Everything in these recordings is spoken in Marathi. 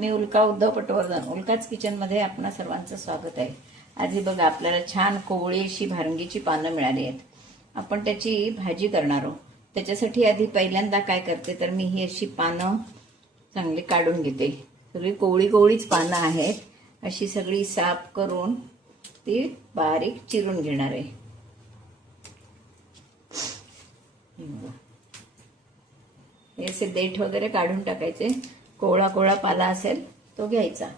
मी उल्का उद्धव पटवर्धन, उल्काच किचनमध्ये आपणा सर्वांचं स्वागत आहे। आज ही बघा आपल्याला छान कोवळी अशी भारंगीची पानं मिळाली आहेत। आपण त्याची भाजी करणार आहोत। त्याच्यासाठी आधी पहिल्यांदा काय करते तर मी ही अशी पानं चांगली काढून घेते। सगळी कोवळी कोवळीच पानं आहेत, अशी सगळी साफ करून ती बारीक चिरून घेणार आहे। हे असे देठ वगैरे काढून टाकायचे, कोवळा कोवळा पाला असेल तो घ्यायचा।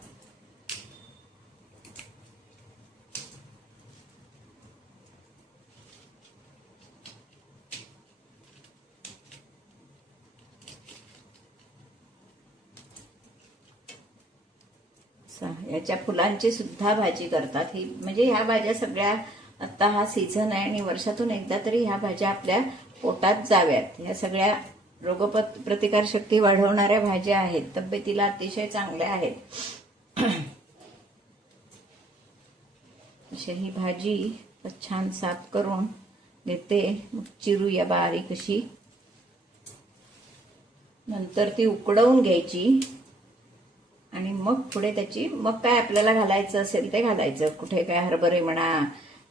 याच्या फुलांची सुद्धा भाजी करतात। ही म्हणजे ह्या भाज्या सगळ्या आता हा सीझन आहे आणि वर्षातून एकदा तरी ह्या भाज्या आपल्या पोटात जाव्यात। ह्या सगळ्या रोगप्रतिकार शक्ती वाढवणाऱ्या भाज्या आहेत, तब्येतीला अतिशय चांगल्या आहेत। अशी ही भाजी छान साफ करून घेते, मग चिरूया बारीक अशी। नंतर ती उकडवून घ्यायची आणि मग पुढे त्याची मग काय आपल्याला घालायचं असेल ते घालायचं। कुठे काय हरभरे म्हणा,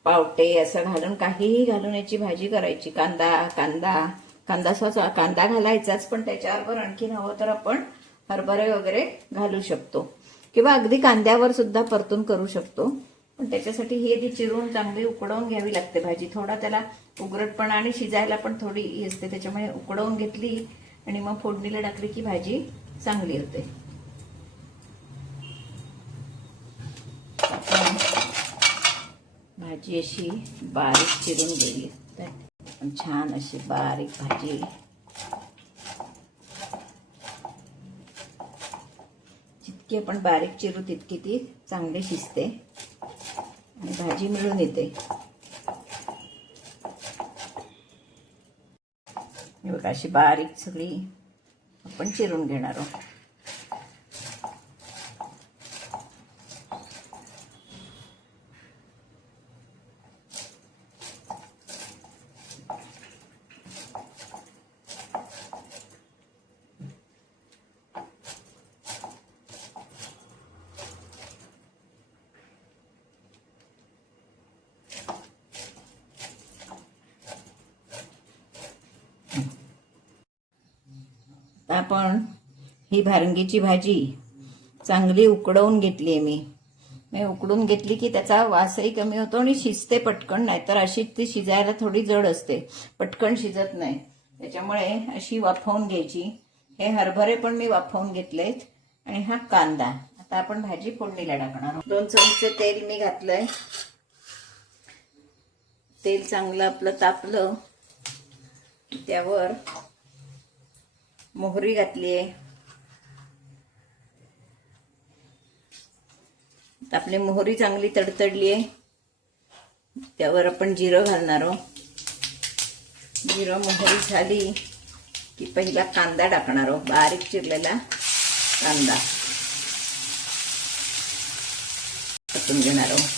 पावटे असं घालून काहीही घालून याची भाजी करायची। कांदा सॉस कांदा घालायचाच, पण त्याच्यावर आणखीन हवं तर आपण हरभरे वगैरे घालू शकतो किंवा अगदी कांद्यावर सुद्धा परतून करू शकतो। पण त्याच्यासाठी ही आधी चिरून चांगली उकडवून घ्यावी लागते भाजी। थोडा त्याला उघरटपणा आणि शिजायला पण थोडी ही असते, त्याच्यामुळे उकडवून घेतली आणि मग फोडणीला टाकली की भाजी चांगली होते। भाजी अशी बारीक चिरून गेली, छान अशी बारीक भाजी। जितकी आपण बारीक चिरू तितकी ती चांगली शिजते आणि भाजी मिळून येते। हे बघा अशी बारीक सगळी आपण चिरून घेणार आहोत। आपण ही भारंगीची भाजी चांगली उकडवून घेतली आहे। मी उकडून घेतली की त्याचा वासही कमी होतो आणि शिजते पटकन। नाही तर अशी ती शिजायला थोडी जड असते, पटकन शिजत नाही, त्याच्यामुळे अशी वाफवून घ्यायची। हे हरभरे पण मी वाफवून घेतलेत आणि हा कांदा। आता आपण भाजी फोडणीला टाकणार आहोत। 2 चमचे तेल मी घातलंय। तेल चांगलं आपलं तापलं, त्यावर मोहरी घातली आहे। आपली मोहरी चांगली तडतडली आहे, त्यावर आपण जिरं घालणार आहोत। जिरं मोहरी झाली की पहिला कांदा टाकणार आहोत, बारीक चिरलेला कांदा टाकून घेणार आहोत।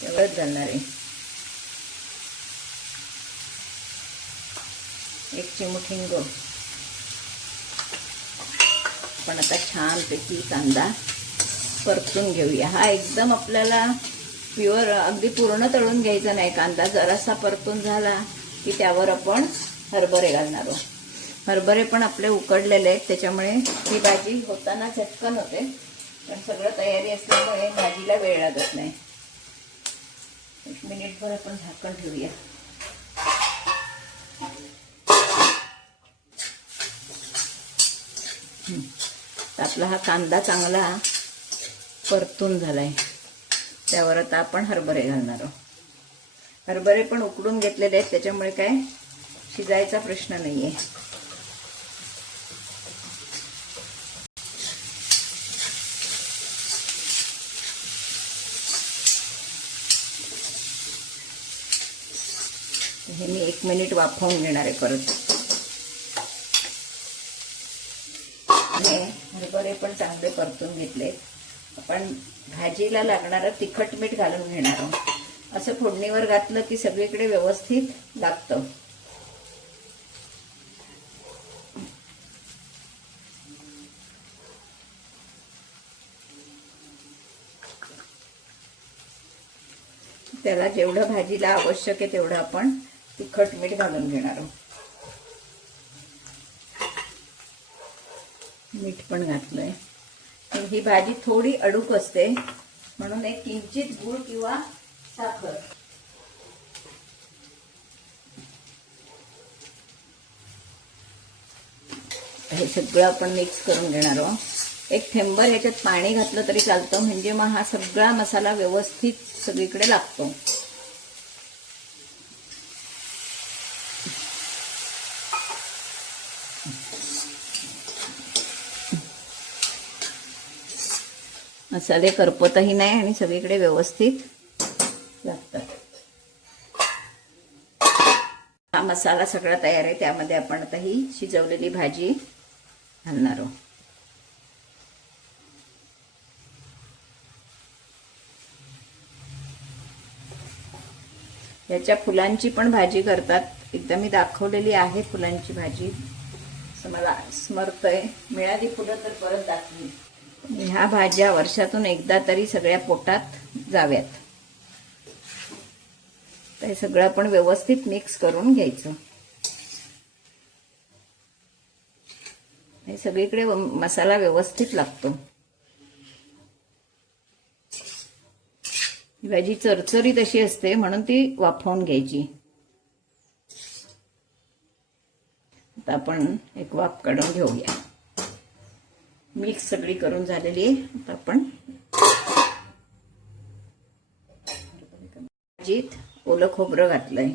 त्यावर घालणार आहे 1 चिमूट हिंग। पण आता छानपैकी कांदा परतून घेऊया। हा एकदम आपल्याला प्युअर अगदी पूर्ण तळून घ्यायचा नाही, कांदा जरासा परतून झाला की त्यावर आपण हरभरे घालणार आहोत। हरभरे पण आपले उकडलेले आहेत, त्याच्यामुळे ही भाजी होताना झटकन होते, पण सगळं तयारी असल्यामुळे भाजीला वेळ लागत नाही। 1 मिनिटभर आपण झाकण ठेवूया। आपला हा कांदा चांगला परतून झालाय, त्यावर आता आपण हरभरे घालणार आहोत। हरभरे पण उकडून घेतलेले आहेत, त्याच्यामुळे काय शिजायचा प्रश्न नाहीये। हे मी 1 मिनिट वाफवून घेणार आहे परत। हरभरे पण चांगले परतून घेतले। आपण भाजीला लागणारं तिखट मीठ घालून घेणार आहोत। असं फोडणीवर घातलं की सगळीकडे व्यवस्थित लागतं। त्याला जेवढं भाजीला आवश्यक आहे तेवढं आपण तिखट मीठ घालून घेणार आहोत. मीठ पण घातलंय. ही भाजी थोडी अडूक असते म्हणून एक किंचित गूळ किंवा साखर. हे सगळं आपण मिक्स करून घेणार आहोत. एक थेंबर ह्याच्यात पाणी घातलं तरी चालतं, म्हणजे मग हा सगळा मसाला व्यवस्थित सगळीकडे लागतो. मसाले करपतही नाही आणि सगळीकडे व्यवस्थित लागतात. हा मसाला सगळा तयार आहे. त्यामध्ये आपण आता ही शिजवलेली भाजी घालणार आहोत. याच्या फुलांची पण भाजी करतात. एकदा मी दाखवलेली आहे फुलांची भाजी, असं मला स्मरतय. मिळाली फुलं तर परत दाखवी. ह्या भाज्या वर्षातून एकदा तरी सगळ्या पोटात जाव्यात. तर हे सगळं आपण व्यवस्थित मिक्स करून घ्यायचं. हे सगळीकडे मसाला व्यवस्थित लागतो. ही भाजी चरचरीत अशी असते म्हणून ती वाफवून घ्यायची. आता आपण एक वाफ काढून घेऊया. मिक्स सगळी करून झालेली आहे. आता आपण भाजीत ओलं खोबरं घातलंय.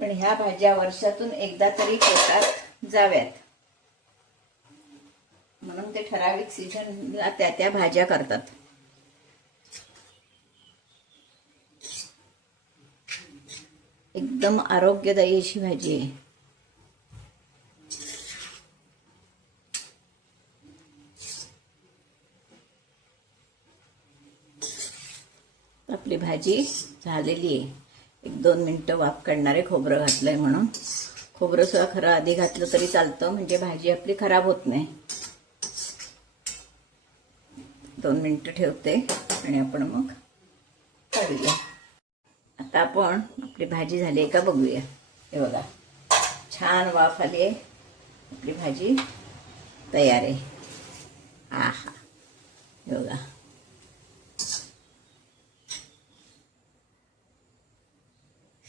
पण ह्या भाज्या वर्षातून एकदा तरी पोटात जाव्यात म्हणून ते ठराविक सीझनला त्या भाज्या करतात. एकदम आरोग्यदायी अशी भाजी आहे. आपली भाजी झालेली आहे. 1-2 मिनिटं वाफ काढणारे खोबरं घातलंय म्हणून. खोबरं सुद्धा खरं आधी घातलं तरी चालतं, म्हणजे भाजी आपली खराब होत नाही. 2 मिनिटं ठेवते आणि आपण मग काढूया. आता आपण आपली भाजी झाली आहे का बघूया. हे बघा, छान वाफ आली आहे. आपली भाजी तयार आहे. आहा, हे बघा.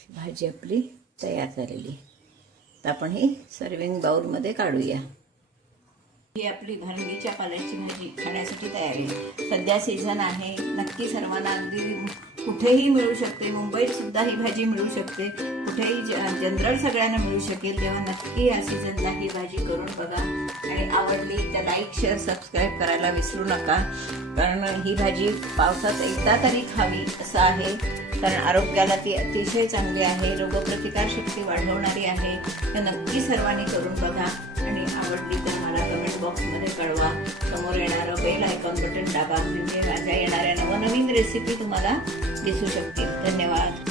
भाजी आपली तयार झालेली. तर आपण ही सर्विंग बाउलमध्ये काढूया. ही आपली भरंगीच्या पाल्याची भाजी खाण्यासाठी तयार आहे. सध्या सीझन आहे. नक्की सर्वांना अगदी कुठेही मिळू शकते. मुंबईत सुद्धा ही भाजी मिळू शकते. कुठेही जनरल सगळ्यांना मिळू शकेल. तेव्हा नक्की या सीझनला ही भाजी करून बघा. आणि आवडली तर लाईक, शेअर, सबस्क्राईब करायला विसरू नका. कारण ही भाजी पावसात एकदा तरी खावी असं आहे. कारण आरोग्याला ती अतिशय चांगली आहे. रोगप्रतिकारशक्ती वाढवणारी आहे. तर नक्की सर्वांनी करून बघा. आणि आवडली तर मला कमेंट बॉक्समध्ये कळवा. समोर येणारं बेल आयकॉन बटन दाबा, म्हणजे माझ्या येणाऱ्या नवनवीन रेसिपी तुम्हाला दिसू शकतील. धन्यवाद.